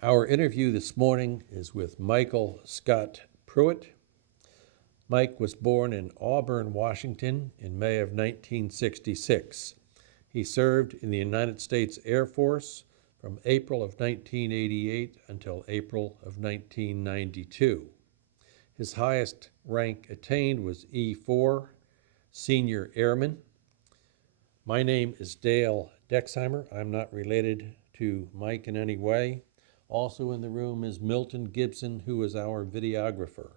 Our interview this morning is with Michael Scott Pruett. Mike was born in Auburn, Washington in May of 1966. He served in the United States Air Force from April of 1988 until April of 1992. His highest rank attained was E4, Senior Airman. My name is Dale Dexheimer. I'm not related to Mike in any way. Also in the room is Milton Gibson, who is our videographer.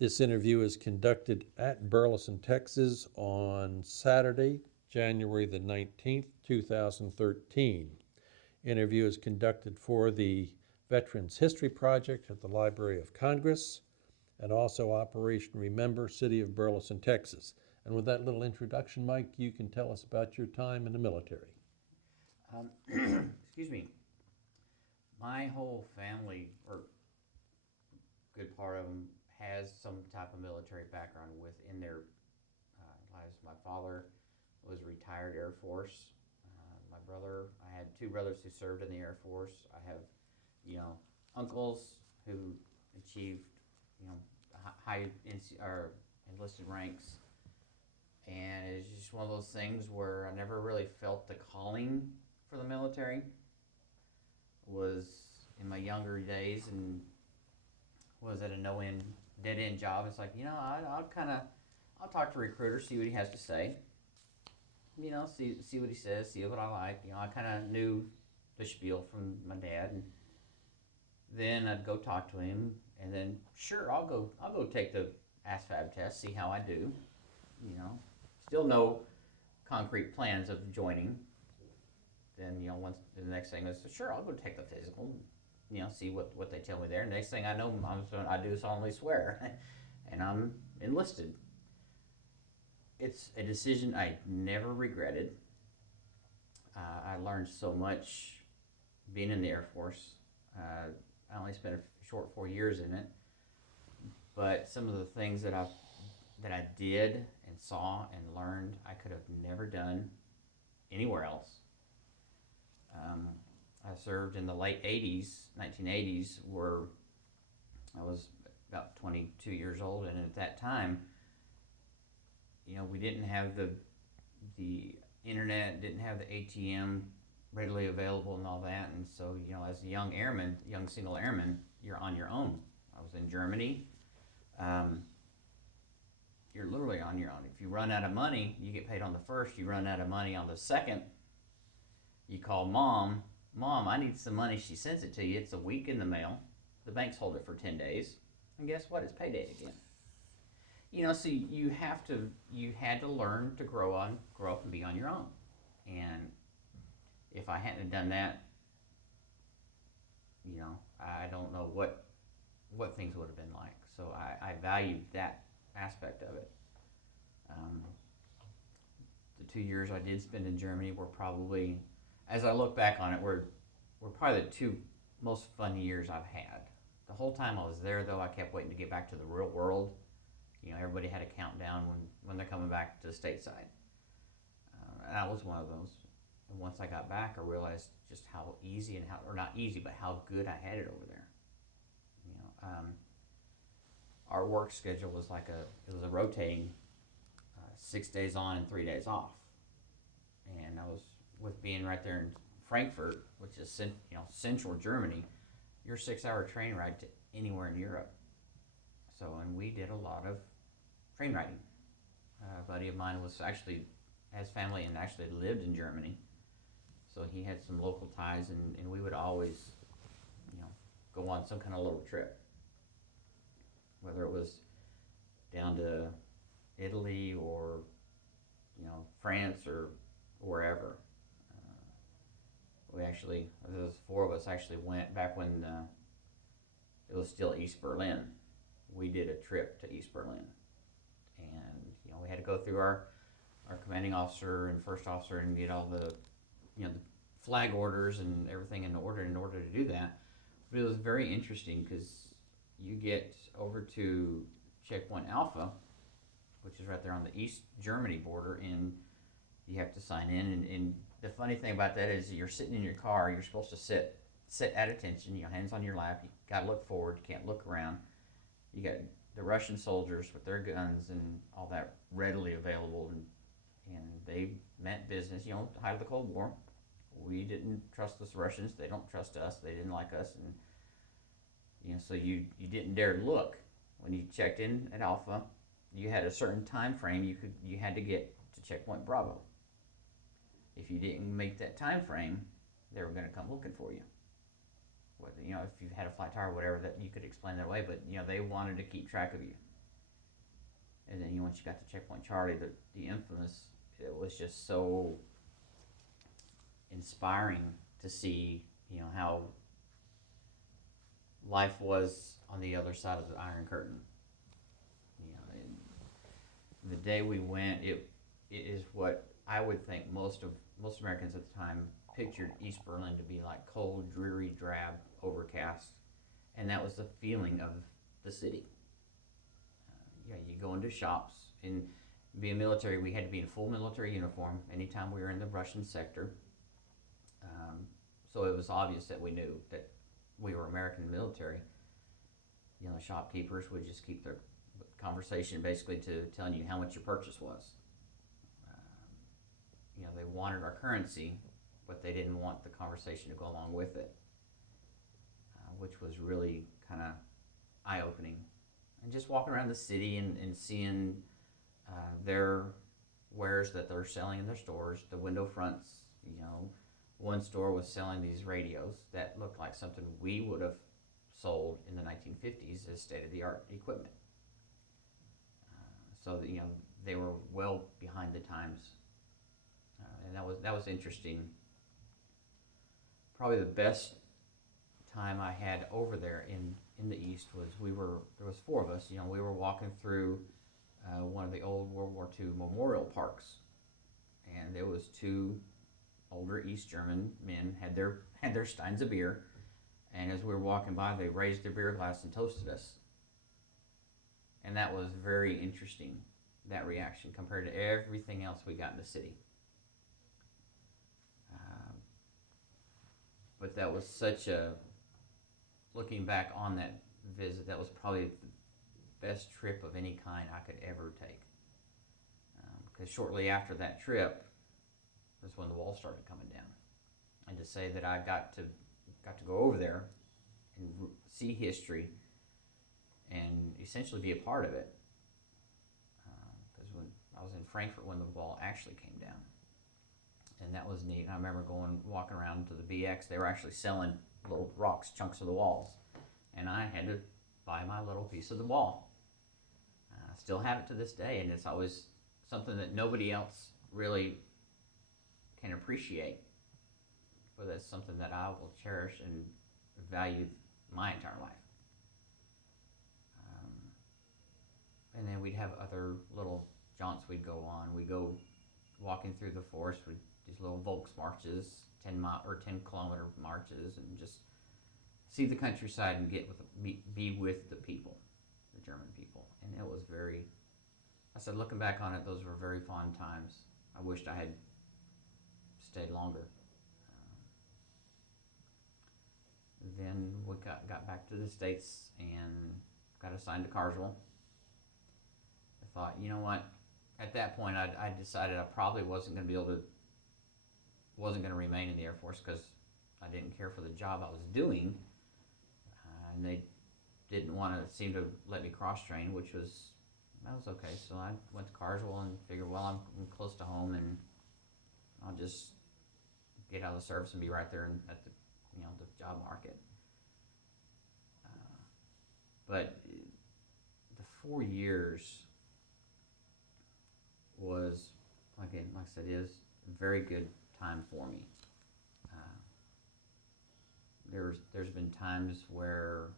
This interview is conducted at Burleson, Texas on Saturday, January the 19th, 2013. Interview is conducted for the Veterans History Project at the Library of Congress and also Operation Remember, City of Burleson, Texas. And with that little introduction, Mike, you can tell us about your time in the military. Excuse me. My whole family, or a good part of them, has some type of military background within their lives. My father was retired Air Force. My brother, I had two brothers who served in the Air Force. I have, uncles who achieved, high or enlisted ranks. And it's just one of those things where I never really felt the calling for the military. Was in my younger days and was at a no-end, dead-end job. It's like, I'll talk to a recruiter, see what he has to say. See what he says, see what I like. I kind of knew the spiel from my dad, and then I'd go talk to him, and then sure, I'll go take the ASVAB test, see how I do. Still no concrete plans of joining. Then once the next thing is sure, I'll go take the physical. See what they tell me there. Next thing I know, I do solemnly swear, and I'm enlisted. It's a decision I never regretted. I learned so much being in the Air Force. I only spent a short 4 years in it, but some of the things that I did and saw and learned, I could have never done anywhere else. I served in the late 80s, 1980s, where I was about 22 years old, and at that time, we didn't have the internet, didn't have the ATM readily available and all that, and so, as a young single airman, you're on your own. I was in Germany. You're literally on your own. If you run out of money, you get paid on the first. You run out of money on the second, you call mom, I need some money. She sends it to you. It's a week in the mail. The banks hold it for 10 days. And guess what? It's payday again. So you had to learn to grow up and be on your own. And if I hadn't done that, I don't know what things would have been like. So I valued that aspect of it. The 2 years I did spend in Germany were probably, as I look back on it, were probably the two most fun years I've had. The whole time I was there, though, I kept waiting to get back to the real world. Everybody had a countdown when they're coming back to the stateside. And I was one of those. And once I got back, I realized just how easy or not easy, but how good I had it over there. Our work schedule was it was a rotating 6 days on and 3 days off. And I was with being right there in Frankfurt, which is central Germany, your 6-hour train ride to anywhere in Europe. So, and we did a lot of train riding. A buddy of mine has family and actually lived in Germany. So he had some local ties, and we would always, go on some kind of little trip. Whether it was down to Italy or, France or wherever. Those four of us actually went back when it was still East Berlin. We did a trip to East Berlin. And, we had to go through our commanding officer and first officer and get all the flag orders and everything in order to do that. But it was very interesting because you get over to Checkpoint Alpha, which is right there on the East Germany border, and you have to sign in. And the funny thing about that is you're sitting in your car, you're supposed to sit sit at attention, hands on your lap. You got to look forward. You can't look around. You got the Russian soldiers with their guns and all that readily available, and they meant business. The height of the Cold War, we didn't trust the Russians. They don't trust us. They didn't like us, and so you didn't dare look when you checked in at Alpha. You had a certain time frame. You had to get to checkpoint Bravo. If you didn't make that time frame, they were going to come looking for you. Whether, if you had a flat tire or whatever, that you could explain that away, but they wanted to keep track of you. And then once you got to checkpoint Charlie, the infamous, it was just so inspiring to see how life was on the other side of the Iron Curtain. And the day we went, it is what I would think most Americans at the time pictured East Berlin to be, like cold, dreary, drab, overcast, and that was the feeling of the city. You go into shops, and being military, we had to be in full military uniform anytime we were in the Russian sector. So it was obvious that we knew that we were American military. The shopkeepers would just keep their conversation basically to telling you how much your purchase was. They wanted our currency, but they didn't want the conversation to go along with it, which was really kind of eye-opening. And just walking around the city and seeing their wares that they're selling in their stores, the window fronts. One store was selling these radios that looked like something we would have sold in the 1950s as state-of-the-art equipment. So that, they were well behind the times, and that was interesting. Probably the best time I had over there in the East was there was four of us. We were walking through one of the old World War II memorial parks, and there was two older East German men had their Steins of Beer, and as we were walking by, they raised their beer glass and toasted us, and that was very interesting. That reaction compared to everything else we got in the city. But that was looking back on that visit, that was probably the best trip of any kind I could ever take. Because shortly after that trip was when the wall started coming down. And to say that I got to go over there and see history and essentially be a part of it. Because when I was in Frankfurt when the wall actually came down. And that was neat. I remember walking around to the BX. They were actually selling little rocks, chunks of the walls. And I had to buy my little piece of the wall. I still have it to this day, and it's always something that nobody else really can appreciate. But that's something that I will cherish and value my entire life. And then we'd have other little jaunts we'd go on. We'd go walking through the forest with these little Volks marches, 10-kilometer marches, and just see the countryside and be with the people, the German people. And it was looking back on it, those were very fond times. I wished I had stayed longer. Then we got back to the States and got assigned to Carswell. I thought, you know what? At that point, I decided I probably wasn't going to remain in the Air Force because I didn't care for the job I was doing, and they didn't seem to let me cross-train, that was okay. So I went to Carswell and figured, well, I'm close to home, and I'll just get out of the service and be right there at the job market. But the 4 years was, again, like I said, is a very good time for me. There's been times where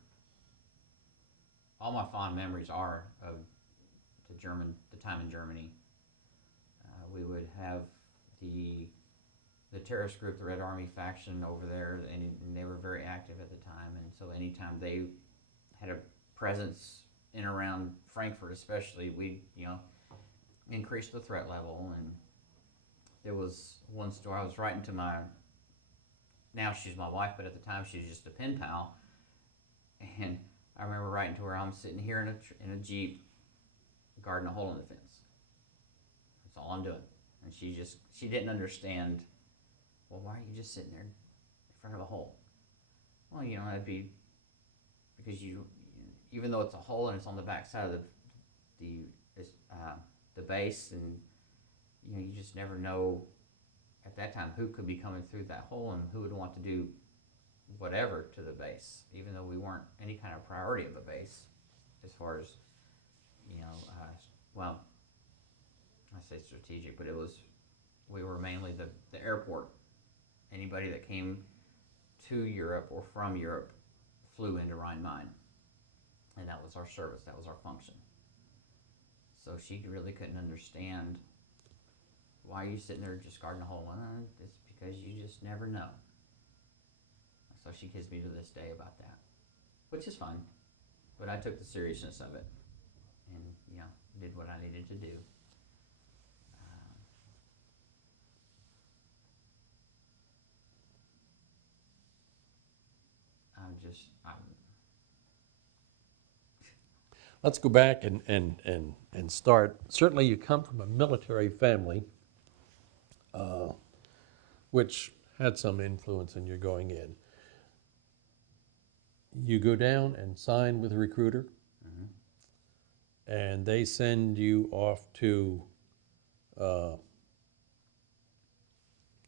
all my fond memories are of the time in Germany. We would have the terrorist group, the Red Army faction over there, and they were very active at the time. And so anytime they had a presence in around Frankfurt, especially, we increased the threat level. And there was one store I was writing to my now she's my wife, but at the time she was just a pen pal. And I remember writing to her, I'm sitting here in a Jeep, guarding a hole in the fence. That's all I'm doing. And she didn't understand, well, why are you just sitting there in front of a hole? Well, that'd be because even though it's a hole and it's on the back side of the base, and you just never know at that time who could be coming through that hole and who would want to do whatever to the base, even though we weren't any kind of priority of a base as far as, well, I say strategic, but we were mainly the airport. Anybody that came to Europe or from Europe flew into Rhine-Main, and that was our service, that was our function. So she really couldn't understand, why are you sitting there just guarding a hole? Well, it's because you just never know. So she kids me to this day about that, which is fun. But I took the seriousness of it, and did what I needed to do. Let's go back and start. Certainly you come from a military family, which had some influence in your going in. You go down and sign with a recruiter, and they send you off to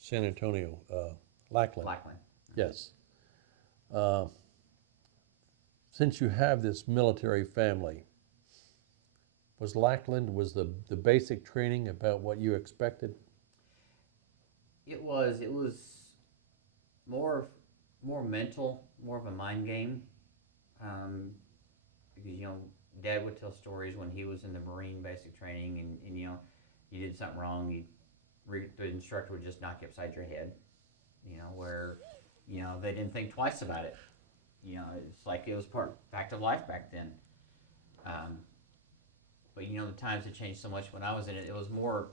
San Antonio, Lackland. Lackland. Yes. Since you have this military family, was the basic training about what you expected? It was more mental, more of a mind game, because Dad would tell stories when he was in the Marine basic training, and you did something wrong, the instructor would just knock you upside your head, where they didn't think twice about it. It's like it was fact of life back then. But the times have changed so much. When I was in it, it was more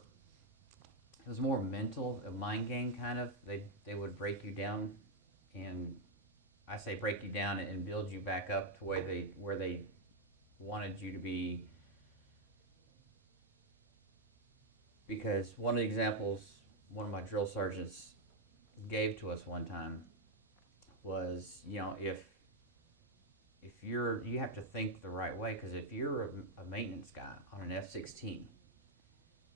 mental, a mind game kind of. They would break you down, and I say break you down and build you back up to where they wanted you to be. Because one of the examples one of my drill sergeants gave to us one time was, if you have to think the right way, because if you're a maintenance guy on an F-16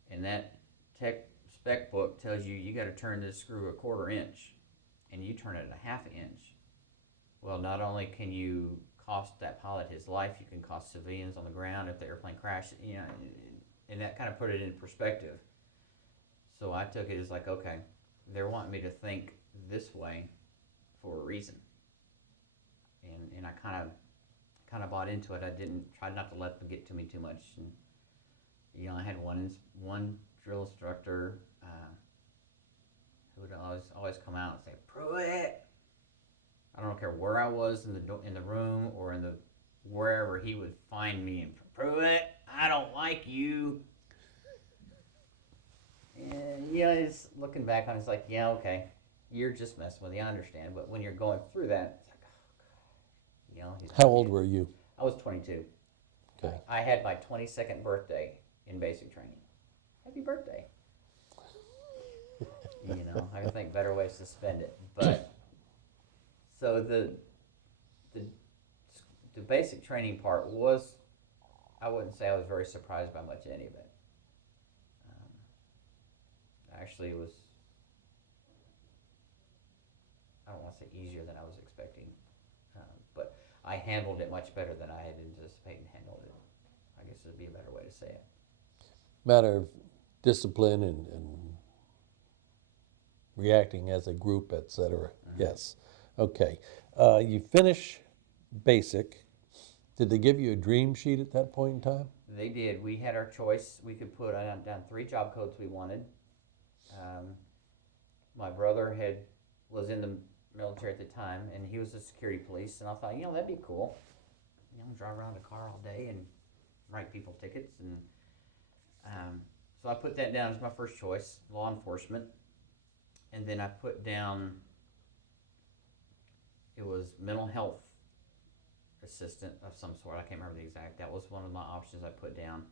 and that tech spec book tells you got to turn this screw a 1/4 inch and you turn it a 1/2 inch, well, not only can you cost that pilot his life, you can cost civilians on the ground if the airplane crashes, and that kind of put it in perspective. So I took it as like, okay, they're wanting me to think this way for a reason. And I kind of bought into it. I try not to let them get to me too much. And I had one drill instructor who would always come out and say, "Pruett." I don't care where I was in the room or wherever he would find me, and "Pruett, I don't like you." And it's looking back on it, it's like, yeah, okay, you're just messing with me. I understand, but when you're going through that, it's like, oh God. How old were you? I was 22. Okay. I had my 22nd birthday in basic training. Happy birthday. I can think better ways to spend it. But so the basic training part was, I wouldn't say I was very surprised by much of any of it. Actually, it was, I don't want to say easier than I was expecting, but I handled it much better than I had anticipated and handled it. I guess would be a better way to say it. Matter of discipline and reacting as a group, etc. Yes. Okay. You finish basic. Did they give you a dream sheet at that point in time? They did. We had our choice. We could put down 3 job codes we wanted. My brother was in the military at the time, and he was a security police, and I thought, that'd be cool. Drive around a car all day and write people tickets, and so I put that down as my first choice, law enforcement, and then I put down was mental health assistant of some sort. I can't remember the exact. That was one of my options I put down,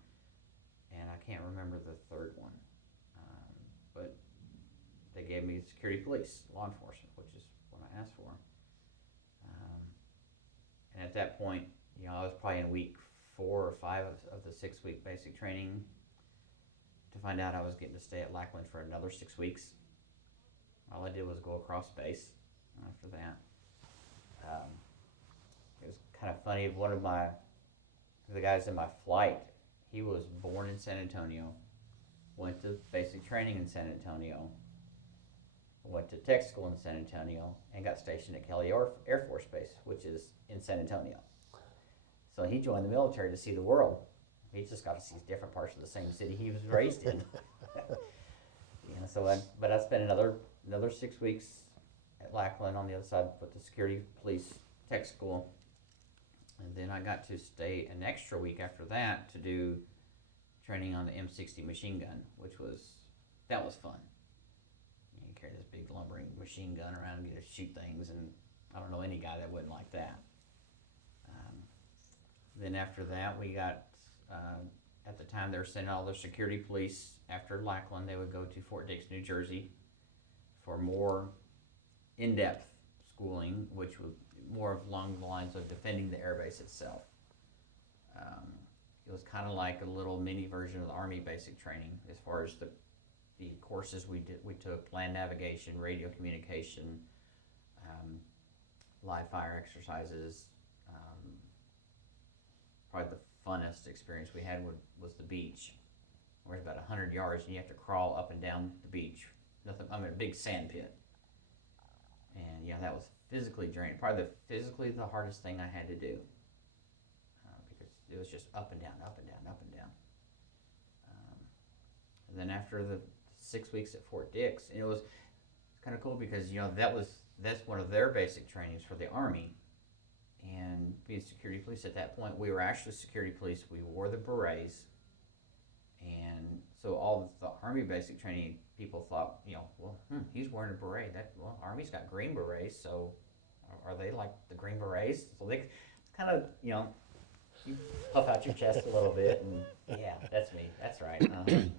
and I can't remember the third one. But they gave me security police, law enforcement, which is what I asked for. And at that point, I was probably in week 4 or 5 of the 6-week basic training to find out I was getting to stay at Lackland for another 6 weeks. All I did was go across base after that. It was kind of funny. One of the guys in my flight, he was born in San Antonio, went to basic training in San Antonio, went to tech school in San Antonio, and got stationed at Kelly Air Force Base, which is in San Antonio. So he joined the military to see the world. He just got to see different parts of the same city he was raised in. But I spent another 6 weeks at Lackland on the other side with the security police tech school. And then I got to stay an extra week after that to do training on the M60 machine gun, that was fun. You carry this big lumbering machine gun around and get to shoot things, and I don't know any guy that wouldn't like that. Then after that, we got, at the time they were sending all their security police after Lackland, they would go to Fort Dix, New Jersey for more in-depth schooling, which was more along the lines of defending the airbase itself. It was kind of like a little mini version of the Army basic training as far as the courses we took: land navigation, radio communication, live fire exercises. Probably the funnest experience we had was the beach. We're about 100 yards and you have to crawl up and down the beach. A big sand pit. And that was physically draining. Probably physically the hardest thing I had to do. Because it was just up and down, up and down, up and down. And then after the 6 weeks at Fort Dix, and it was kind of cool because, that's one of their basic trainings for the Army. And being security police at that point, we were actually security police. We wore the berets. And so all the Army basic training people thought, he's wearing a beret. Army's got green berets, so are they like the Green Berets? So they kind of, you puff out your chest a little bit, and that's me. That's right. And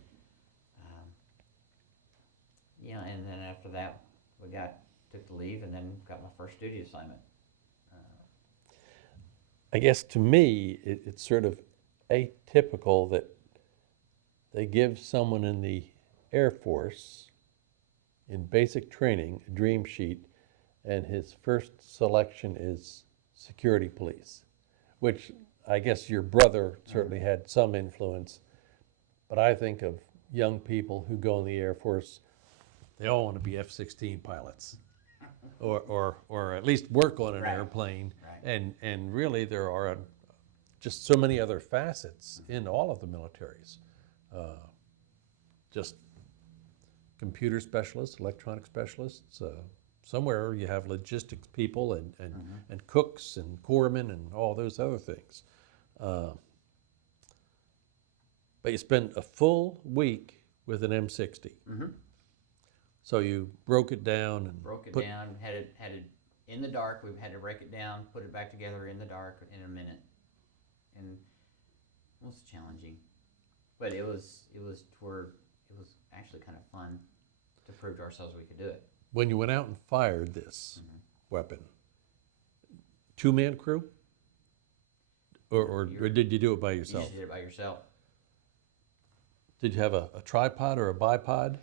then after that, we took the leave, and then got my first duty assignment. I guess to me, it's sort of atypical that they give someone in the Air Force in basic training a dream sheet, and his first selection is security police, which I guess your brother certainly had some influence. But I think of young people who go in the Air Force, they all want to be F-16 pilots, or at least work on an airplane. Right. And really there are just so many other facets in all of the militaries. Just computer specialists, electronic specialists. Somewhere you have logistics people and cooks and corpsmen and all those other things. But you spend a full week with an M60. Mm-hmm. So you broke it down and had it in the dark. We had to break it down, put it back together in the dark in a minute, and it was challenging, but it was actually kind of fun to prove to ourselves we could do it. When you went out and fired this weapon, 2-man crew, or did you do it by yourself? You just did it by yourself. Did you have a tripod or a bipod?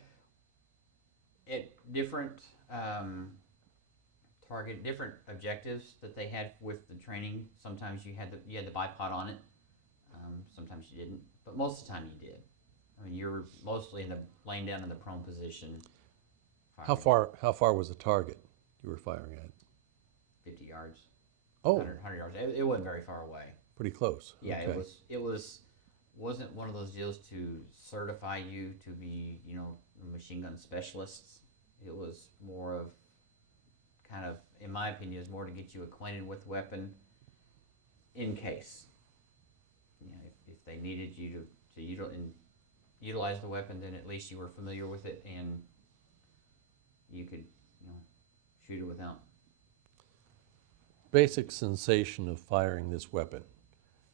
Different different objectives that they had with the training. Sometimes you had the bipod on it. Sometimes you didn't, but most of the time you did. I mean, you're mostly laying down in the prone position. Firing. How far was the target you were firing at? 50 yards. Oh, 100 yards. It wasn't very far away. Pretty close. Yeah, okay. It wasn't one of those deals to certify you to be, machine gun specialists. It was more of kind of, in my opinion, is more to get you acquainted with the weapon in case. If they needed you to utilize the weapon, then at least you were familiar with it and you could, shoot it without basic sensation of firing this weapon?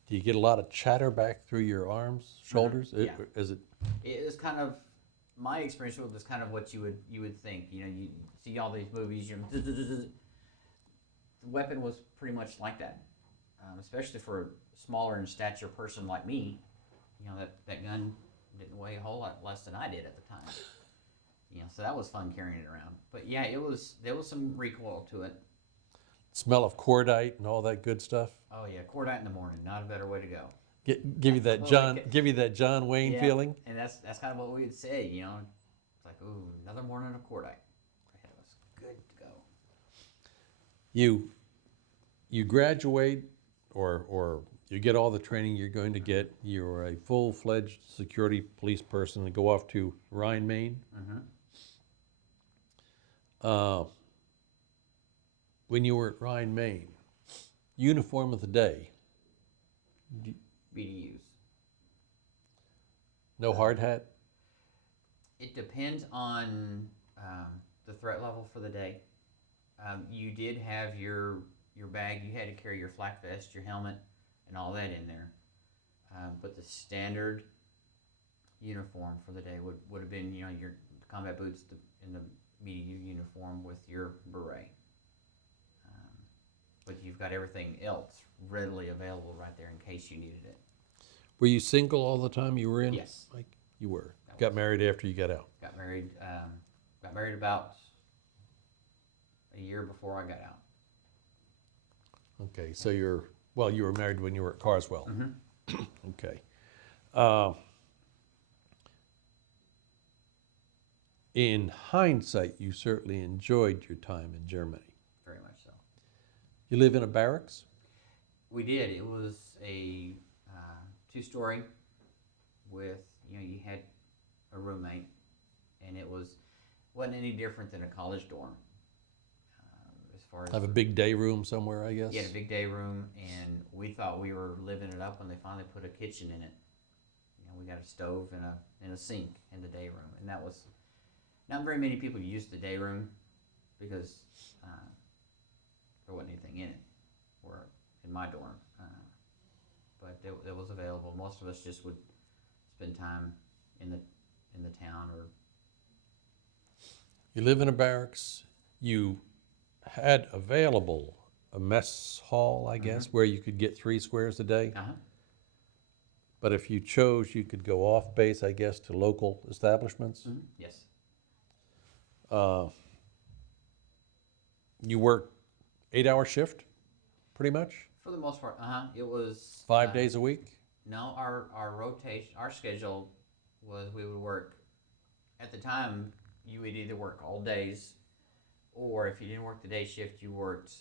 Do you get a lot of chatter back through your arms, shoulders? Yeah. Is it? It was kind of my experience was kind of what you would think. You know, you see all these movies. The weapon was pretty much like that, especially for a smaller in stature person like me. You know, that gun didn't weigh a whole lot less than I did at the time. You know, so that was fun carrying it around. But yeah, there was some recoil to it. Smell of cordite and all that good stuff. Oh yeah, cordite in the morning, not a better way to go. Give you that John Wayne feeling. And that's kind of what we would say. You know, it's like, ooh, another morning of cordite ahead of us. Good to go. You graduate, or you get all the training you're going to get. You're a full-fledged security police person and go off to Rhine, Maine. Mm-hmm. When you were at Rhine, Maine, uniform of the day. BDUs. No hard hat? It depends on the threat level for the day. You did have your bag. You had to carry your flak vest, your helmet, and all that in there. But the standard uniform for the day would have been, you know, your combat boots and the BDU uniform with your beret. But you've got everything else readily available right there in case you needed it. Were you single all the time you were in? Yes. Mike? You were. Got married after you got out? Got married about a year before I got out. Okay, so you were married when you were at Carswell. Mm-hmm. Okay. In hindsight, you certainly enjoyed your time in Germany. Very much so. You live in a barracks? We did. It was a two-story with, you know, you had a roommate, and it wasn't any different than a college dorm. As far as Have a big day room somewhere, I guess? You had a big day room, and we thought we were living it up when they finally put a kitchen in it. You know, we got a stove and a sink in the day room, and that was not very many people used the day room because there wasn't anything in it, or in my dorm. But it was available. Most of us just would spend time in the town. Or You live in a barracks. You had available a mess hall, I guess, where you could get 3 squares a day. Uh-huh. But if you chose, you could go off base, I guess, to local establishments. Mm-hmm. Yes. You work 8-hour shift, pretty much? For the most part, it was 5 days a week? No, our rotation, our schedule was we would work. At the time, you would either work all days, or if you didn't work the day shift, you worked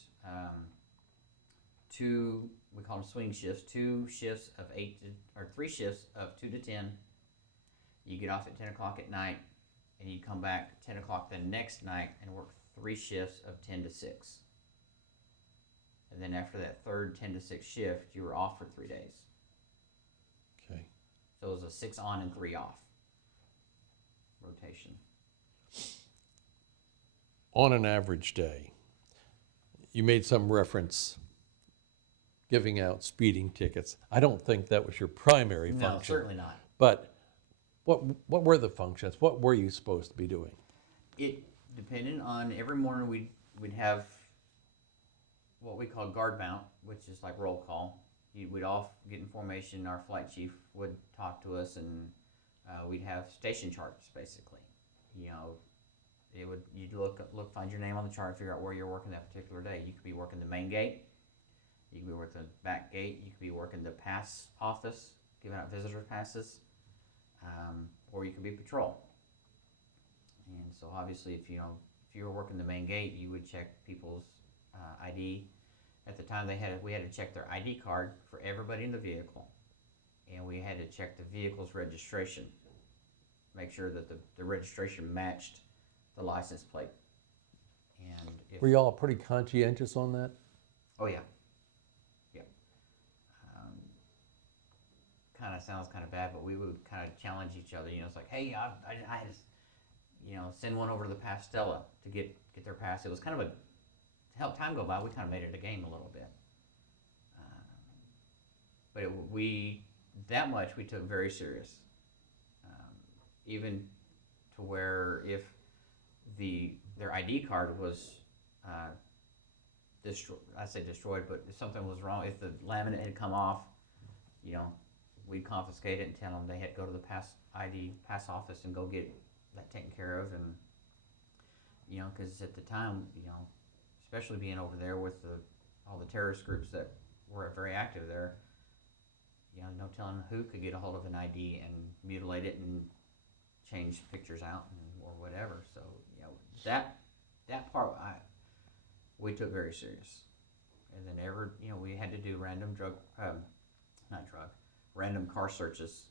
2. We call them swing shifts. 2 shifts of 3 shifts of 2 to 10. You get off at 10 o'clock at night, and you come back at 10 o'clock the next night and work 3 shifts of 10 to 6. And then after that third 10 to 6 shift, you were off for 3 days. Okay. So it was a 6 on and 3 off rotation. On an average day, you made some reference giving out speeding tickets. I don't think that was your primary function. No, certainly not. But what were the functions? What were you supposed to be doing? It depended on, every morning we'd have what we call guard mount, which is like roll call. We'd all get in formation. Our flight chief would talk to us, and we'd have station charts basically. You know, you'd look, find your name on the chart, figure out where you're working that particular day. You could be working the main gate, you could be working the back gate, you could be working the pass office, giving out visitor passes, or you could be patrol. And so obviously, if you were working the main gate, you would check people's ID. At the time, we had to check their ID card for everybody in the vehicle, and we had to check the vehicle's registration, make sure that the registration matched the license plate. And Were you all pretty conscientious on that? Oh yeah, yeah. Kind of sounds kind of bad, but we would kind of challenge each other. You know, it's like, hey, I just, send one over to the Pastella to get their pass. It was kind of a help time go by, we kind of made it a game a little bit. But that much we took very serious. Even to where if their ID card was destroyed, I say destroyed, but if something was wrong, if the laminate had come off, we'd confiscate it and tell them they had to go to the pass office and go get that taken care of. And because at the time, especially being over there with all the terrorist groups that were very active there, no telling who could get a hold of an ID and mutilate it and change pictures out or whatever. So that part we took very serious. And then we had to do random car searches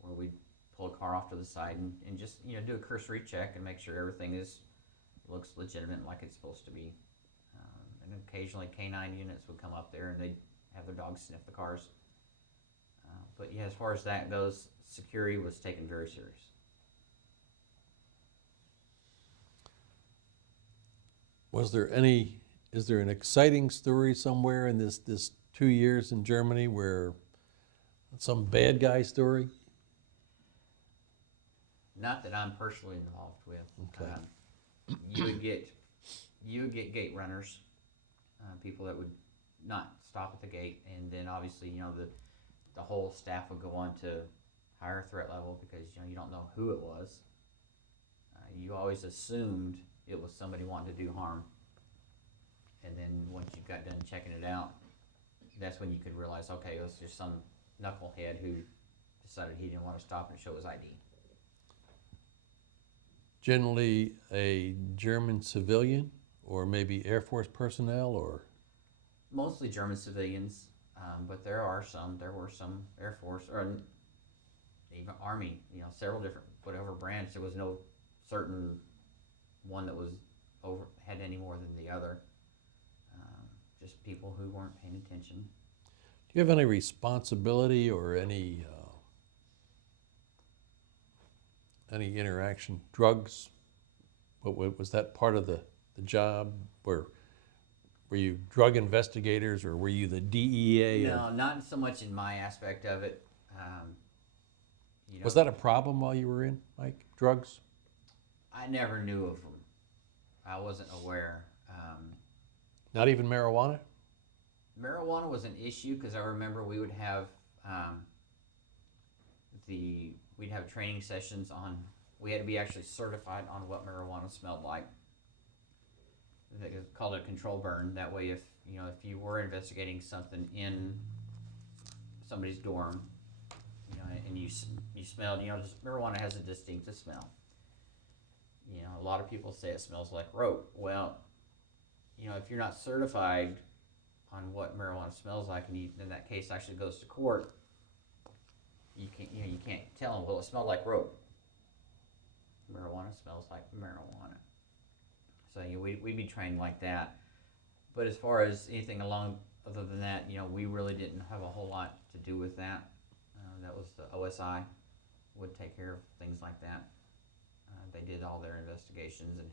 where we pull a car off to the side and just do a cursory check and make sure everything looks legitimate like it's supposed to be. And occasionally K9 units would come up there and they'd have their dogs sniff the cars. But as far as that goes, security was taken very serious. Is there an exciting story somewhere in this 2 years in Germany where some bad guy story? Not that I'm personally involved with. Okay. You would get gate runners, people that would not stop at the gate, and then obviously the whole staff would go on to higher threat level because you don't know who it was. You always assumed it was somebody wanting to do harm, and then once you got done checking it out, that's when you could realize, okay, it was just some knucklehead who decided he didn't want to stop and show his ID. Generally a German civilian or maybe Air Force personnel or? Mostly German civilians, but there were some Air Force or even Army, several different whatever branch. There was no certain one that had any more than the other. Just people who weren't paying attention. Do you have any responsibility or any interaction? Drugs? Was that part of the job? Were you drug investigators or were you the DEA? No, not so much in my aspect of it. Was that a problem while you were in, Mike? Drugs? I never knew of them. I wasn't aware. Not even marijuana? Marijuana was an issue because I remember we would have we'd have training sessions on. We had to be actually certified on what marijuana smelled like. They called it a control burn. That way, if you were investigating something in somebody's dorm, and you smelled, just marijuana has a distinctive smell. A lot of people say it smells like rope. Well, if you're not certified on what marijuana smells like, and in that case actually goes to court, you can't tell them, well, it smelled like rope. Marijuana smells like marijuana. So we'd be trained like that. But as far as anything other than that, we really didn't have a whole lot to do with that. That was the OSI would take care of things like that. They did all their investigations and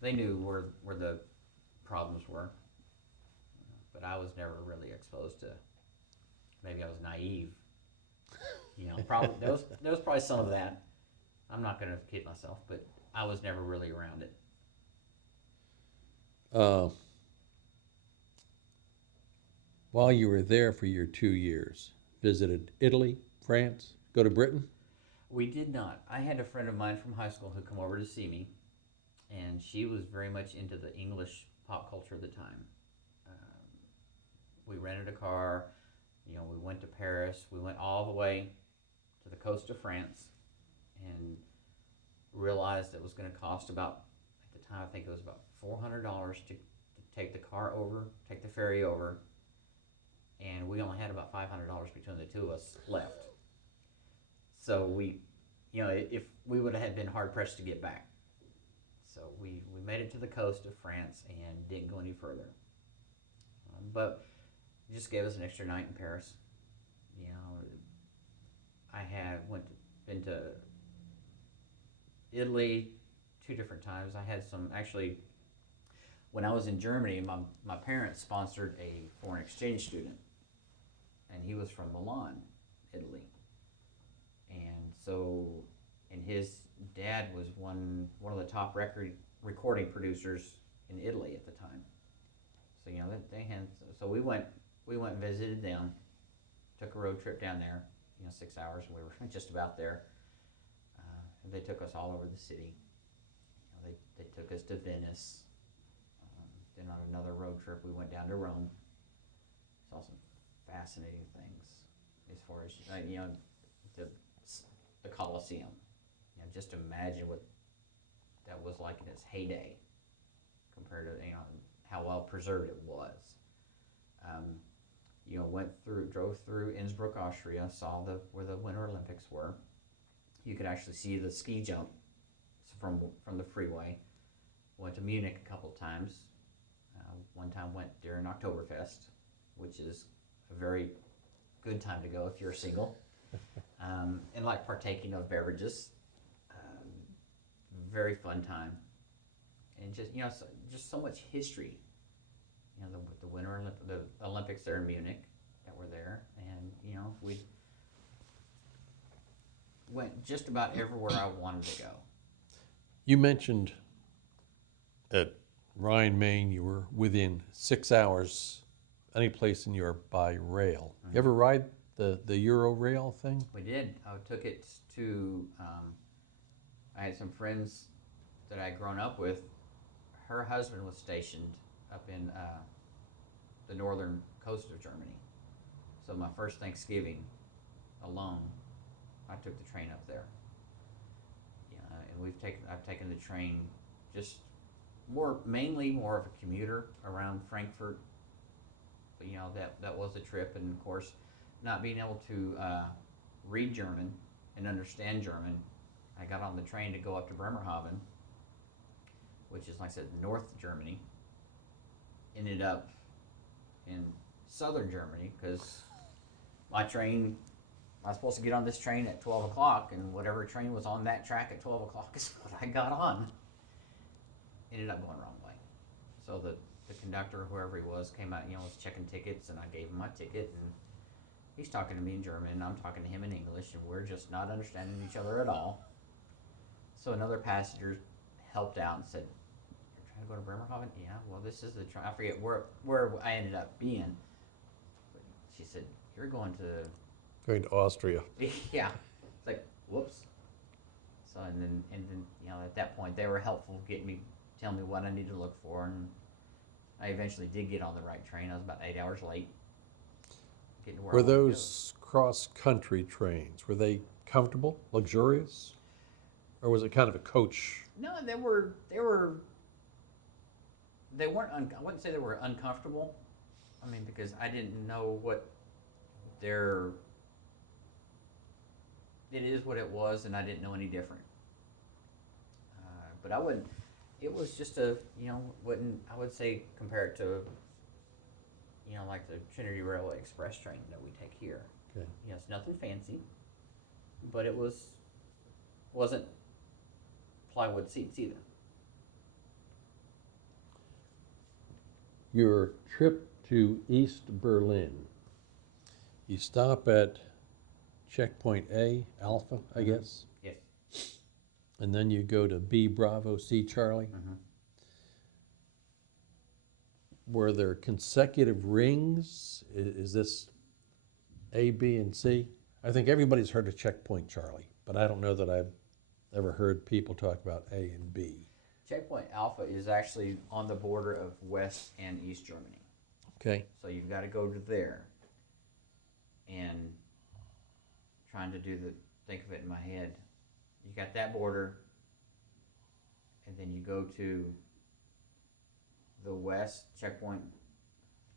they knew where the problems were. But I was never really exposed to, maybe I was naive. Probably there was probably some of that. I'm not going to kid myself, but I was never really around it. While you were there for your 2 years, visited Italy, France, go to Britain? We did not. I had a friend of mine from high school who come over to see me, and she was very much into the English pop culture at the time. We rented a car, we went to Paris, we went all the way to the coast of France, and realized it was going to cost about, at the time I think it was about $400 to take the car over, take the ferry over, and we only had about $500 between the two of us left. So if we would have been hard pressed to get back. So we made it to the coast of France and didn't go any further. But it just gave us an extra night in Paris. I had been to Italy 2 different times. I had some, actually, when I was in Germany, my parents sponsored a foreign exchange student, and he was from Milan, Italy. And so, and his dad was one of the top recording producers in Italy at the time. So they had. So we went and visited them. Took a road trip down there. 6 hours, and we were just about there. And they took us all over the city. They took us to Venice. Then on another road trip, we went down to Rome. Saw some fascinating things as far as the Colosseum. Just imagine what that was like in its heyday compared to how well preserved it was. Drove through Innsbruck, Austria, saw where the Winter Olympics were. You could actually see the ski jump from the freeway. Went to Munich a couple of times. One time went during Oktoberfest, which is a very good time to go if you're single. And like partaking of beverages. Very fun time. And just so much history. The Winter the Olympics there in Munich that were there, and we went just about everywhere I wanted to go. You mentioned at Rhine, Maine, you were within 6 hours any place in Europe by rail. Mm-hmm. You ever ride the Euro rail thing? We did. I took it to. I had some friends that I'd grown up with. Her husband was stationed up in the northern coast of Germany. So my first Thanksgiving alone, I took the train up there. And I've taken the train just mainly more of a commuter around Frankfurt. But that was a trip, and of course, not being able to read German and understand German, I got on the train to go up to Bremerhaven, which is, like I said, North Germany. Ended up in southern Germany because my train, I was supposed to get on this train at 12 o'clock, and whatever train was on that track at 12 o'clock is what I got on. Ended up going the wrong way. So the conductor, whoever he was, came out, was checking tickets, and I gave him my ticket, and he's talking to me in German, and I'm talking to him in English, and we're just not understanding each other at all. So another passenger helped out and said, "You're trying to go to Bremerhaven?" "Yeah, well, this is the train." I forget where I ended up being. But she said, "You're going to Austria." Yeah. It's like, whoops. So and then at that point they were helpful, telling me what I needed to look for, and I eventually did get on the right train. I was about 8 hours late. Getting to where Were those cross-country trains, were they comfortable, luxurious? Or was it kind of a coach? No, they weren't, I wouldn't say they were uncomfortable. I mean, because I didn't know what it is what it was, and I didn't know any different. But I wouldn't, it was just I would say compare it to, like the Trinity Railway Express train that we take here. Okay. It's nothing fancy, but it wasn't plywood seats either. Your trip to East Berlin, you stop at checkpoint A, Alpha, I guess? Yes. And then you go to B, Bravo, C, Charlie? Mm-hmm. Were there consecutive rings? Is this A, B, and C? I think everybody's heard of checkpoint Charlie, but I don't know that I've ever heard people talk about A and B. Checkpoint Alpha is actually on the border of West and East Germany. Okay. So you've got to go to there. And trying to think of it in my head. You got that border, and then you go to the West checkpoint.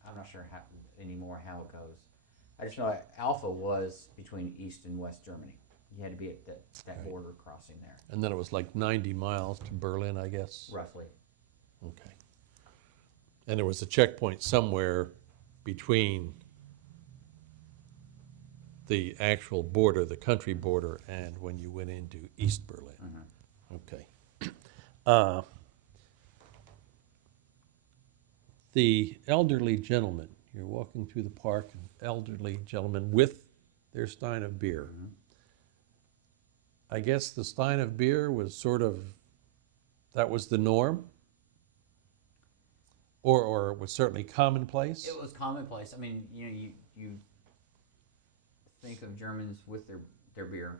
I'm not sure anymore how it goes. I just know Alpha was between East and West Germany. You had to be at that border crossing there. And then it was like 90 miles to Berlin, I guess? Roughly. Okay. And there was a checkpoint somewhere between the actual border, the country border, and when you went into East Berlin. Mm-hmm. Okay. The elderly gentleman, you're walking through the park, an elderly gentleman with their Stein of Beer. Mhm. I guess the Stein of Beer was sort of, that was the norm? Or it was certainly commonplace? It was commonplace. I mean, you think of Germans with their beer.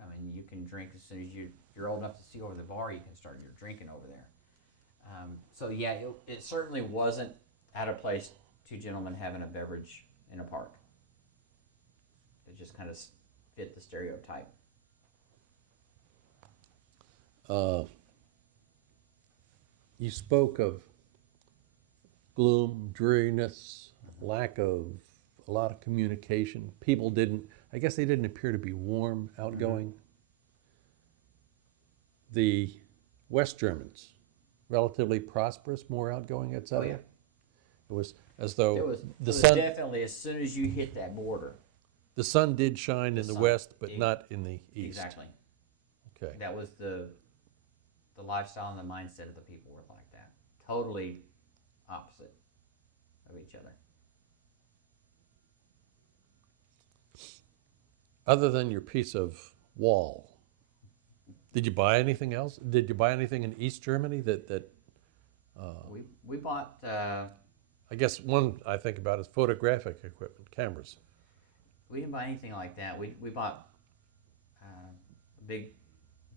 I mean, you can drink as soon as you're old enough to see over the bar. You can start your drinking over there. So yeah, it certainly wasn't out of place. Two gentlemen having a beverage in a park. It just kind of fit the stereotype. You spoke of gloom, dreariness, lack of a lot of communication. People didn't, I guess they didn't appear to be warm, outgoing. The West Germans, relatively prosperous, more outgoing, etc. Oh, yeah. It was as though It was the sun, definitely as soon as you hit that border. the sun did shine in the sun, west, but not in the east. Exactly. Okay. That was the lifestyle and the mindset of the people were like that. Totally opposite of each other. Other than your piece of wall, did you buy anything else? Did you buy anything in East Germany that We bought I guess one I think about is photographic equipment, cameras. we didn't buy anything like that. We bought big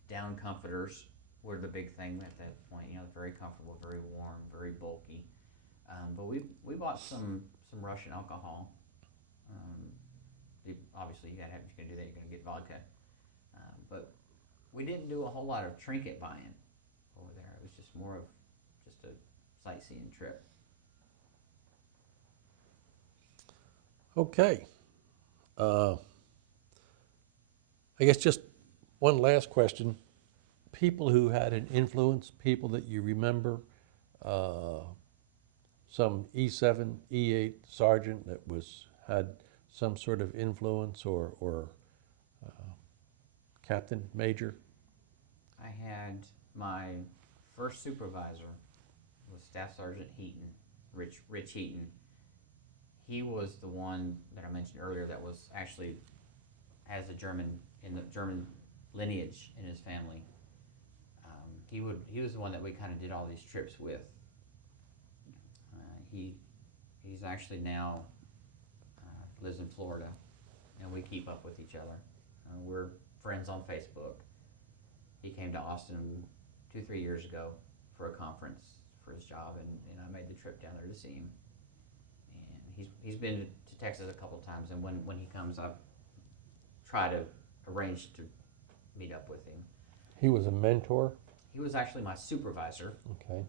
down comforters were the big thing at that point. You know, very comfortable, very warm, very bulky. But we bought some Russian alcohol. Obviously, you gotta have, if you're gonna do that, you're gonna get vodka. But we didn't do a whole lot of trinket buying over there. It was just more of just a sightseeing trip. Okay. I guess just one last question. People who had an influence, people that you remember, some E7, E8 sergeant that had some sort of influence or captain, major? I had my first supervisor was Staff Sergeant Heaton, Rich Heaton. He was the one that I mentioned earlier that was actually has the German lineage in his family. He was the one that we kind of did all these trips with. He's actually now lives in Florida, and we keep up with each other. We're friends on Facebook. He came to Austin 2-3 years ago for a conference for his job, and I made the trip down there to see him. And he's been to Texas a couple times, and when he comes, I try to arrange to meet up with him. He was a mentor? He was actually my supervisor. Okay.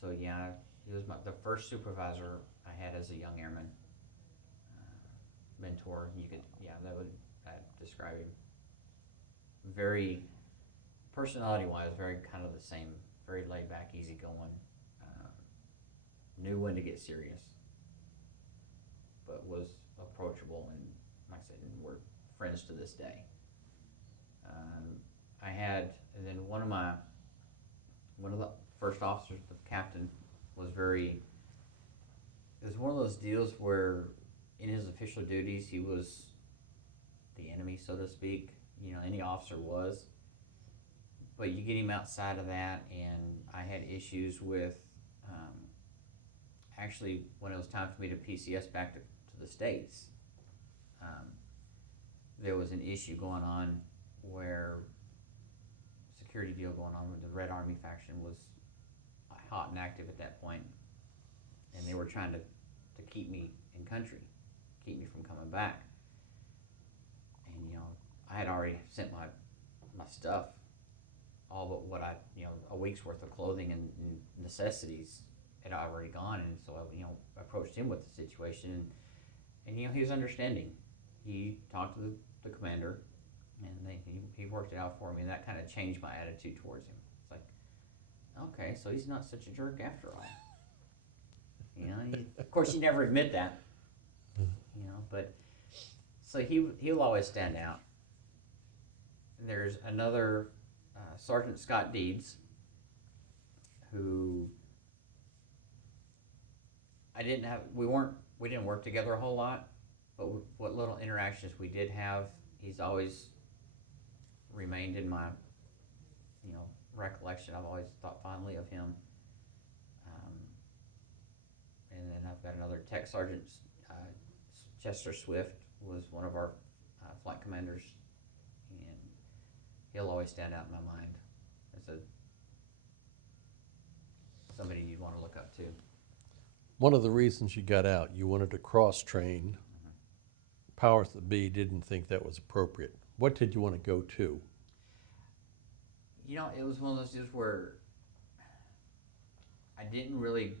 So yeah, he was the first supervisor I had as a young airman. Mentor, that would describe him. Very, personality-wise, very kind of the same. Very laid-back, easygoing. Knew when to get serious, but was approachable, and like I said, we're friends to this day. And then one of the first officers, the captain, was very. It was one of those deals where, in his official duties, he was the enemy, so to speak. You know, any officer was. But you get him outside of that, and I had issues with. Actually, when it was time for me to PCS back to the States, there was an issue going on where security deal going on with the Red Army faction was hot and active at that point, and they were trying to keep me in country, keep me from coming back. And I had already sent my stuff, all but what a week's worth of clothing and necessities had already gone, and so I approached him with the situation, and he was understanding. He talked to the commander, and he worked it out for me, and that kind of changed my attitude towards him. It's like, okay, so he's not such a jerk after all. Of course, you never admit that, but so he'll always stand out. And there's another Sergeant Scott Deeds, who we didn't work together a whole lot, but what little interactions we did have, he's always remained in my, recollection. I've always thought fondly of him. And then I've got another tech sergeant, Chester Swift was one of our flight commanders, and he'll always stand out in my mind as somebody you'd want to look up to. One of the reasons you got out, you wanted to cross-train. Powers that be didn't think that was appropriate. What did you want to go to? It was one of those deals where I didn't really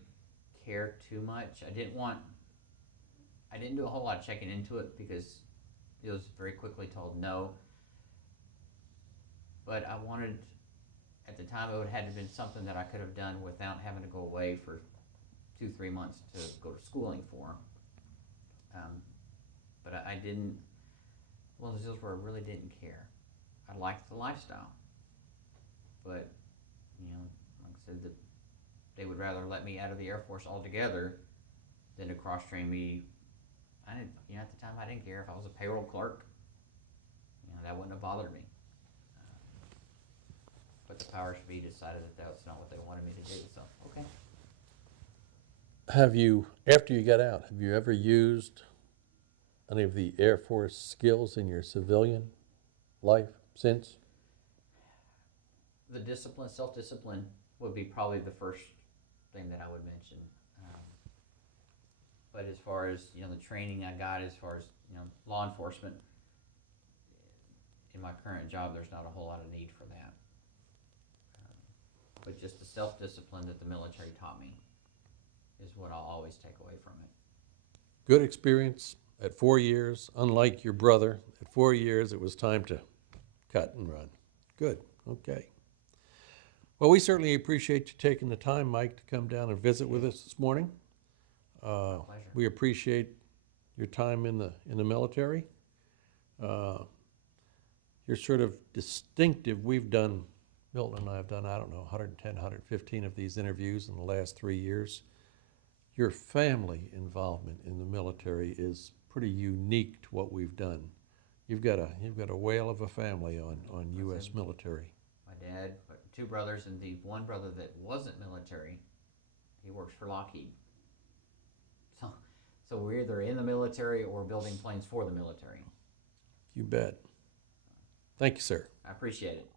care too much. I didn't do a whole lot of checking into it because it was very quickly told no. But I wanted, at the time, it would have had to been something that I could have done without having to go away for 2-3 months to go to schooling for. But I didn't, one of those deals where I really didn't care. I liked the lifestyle. But, like I said, they would rather let me out of the Air Force altogether than to cross-train me. I didn't, at the time I didn't care if I was a payroll clerk. That wouldn't have bothered me. But the powers to be decided that was not what they wanted me to do, so, okay. Have you, after you got out, have you ever used any of the Air Force skills in your civilian life since? The discipline, self-discipline would be probably the first thing that I would mention. But as far as, the training I got, as far as, law enforcement, in my current job, there's not a whole lot of need for that. But just the self-discipline that the military taught me is what I'll always take away from it. Good experience at 4 years. Unlike your brother, at 4 years it was time to cut and run. Good, okay. Well, we certainly appreciate you taking the time, Mike, to come down and visit with us this morning. Pleasure. We appreciate your time in the military. You're sort of distinctive. Milton and I have done, 110, 115 of these interviews in the last 3 years. Your family involvement in the military is pretty unique to what we've done. You've got a whale of a family on U.S. military. My dad, 2 brothers, and the one brother that wasn't military, he works for Lockheed. So we're either in the military or building planes for the military. You bet. Thank you, sir. I appreciate it.